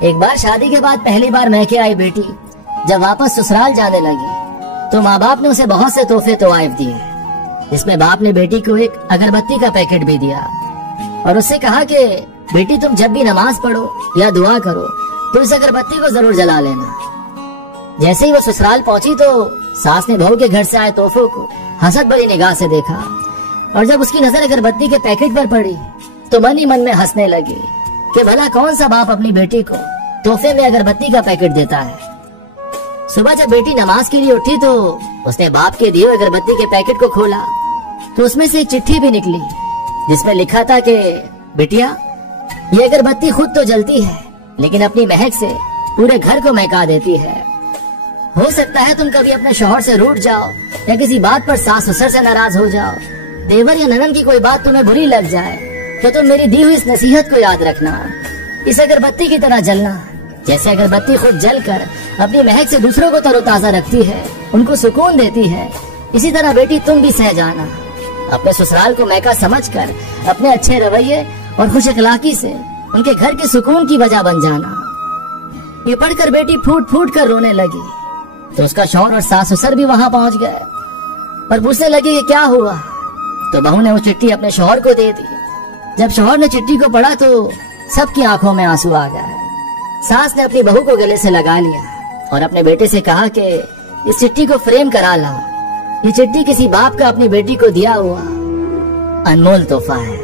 ایک بار شادی کے بعد پہلی بار میکے آئی بیٹی جب واپس سسرال جانے لگی تو ماں باپ نے اسے بہت سے تحفے توائف دیے، جس میں باپ نے بیٹی کو ایک اگربتی کا پیکٹ بھی دیا اور اس سے کہا کہ بیٹی تم جب بھی نماز پڑھو یا دعا کرو تو اس اگربتی کو ضرور جلا لینا۔ جیسے ہی وہ سسرال پہنچی تو ساس نے بہو کے گھر سے آئے تحفوں کو حسد بھری نگاہ سے دیکھا، اور جب اس کی نظر اگربتی کے پیکٹ پر پڑی تو من ہی من میں ہنسنے لگی کہ بھلا کون سا باپ اپنی بیٹی کو تحفے میں اگربتی کا پیکٹ دیتا ہے۔ صبح جب بیٹی نماز کے لیے اٹھی تو اس نے باپ کے دیے اگربتی کے پیکٹ کو کھولا تو اس میں سے ایک چٹھی بھی نکلی جس میں لکھا تھا کہ بیٹیا یہ اگربتی خود تو جلتی ہے لیکن اپنی مہک سے پورے گھر کو مہکا دیتی ہے۔ ہو سکتا ہے تم کبھی اپنے شوہر سے روٹھ جاؤ یا کسی بات پر ساس سسر سے ناراض ہو جاؤ، دیور یا ننن کی کوئی بات تمہیں بری لگ جائے تو تم میری دی ہوئی اس نصیحت کو یاد رکھنا، اس اگربتی کی طرح جلنا۔ جیسے اگربتی خود جل کر اپنی مہک سے دوسروں کو تر و تازہ رکھتی ہے، ان کو سکون دیتی ہے، اسی طرح بیٹی تم بھی سہ جانا، اپنے سسرال کو میکا سمجھ کر اپنے اچھے رویے اور خوش اخلاقی سے ان کے گھر کے سکون کی وجہ بن جانا۔ یہ پڑھ کر بیٹی پھوٹ پھوٹ کر رونے لگی تو اس کا شوہر اور ساس سسر بھی وہاں پہنچ گئے اور پوچھنے لگے کہ کیا ہوا، تو بہو نے وہ چٹھی اپنے شوہر کو دے دی۔ جب شوہر نے چٹھی کو پڑھا تو سب کی آنکھوں میں آنسو آ گئے۔ ساس نے اپنی بہو کو گلے سے لگا لیا اور اپنے بیٹے سے کہا کہ اس چٹھی کو فریم کرا لاؤ، یہ چٹھی کسی باپ کا اپنی بیٹی کو دیا ہوا انمول تحفہ ہے۔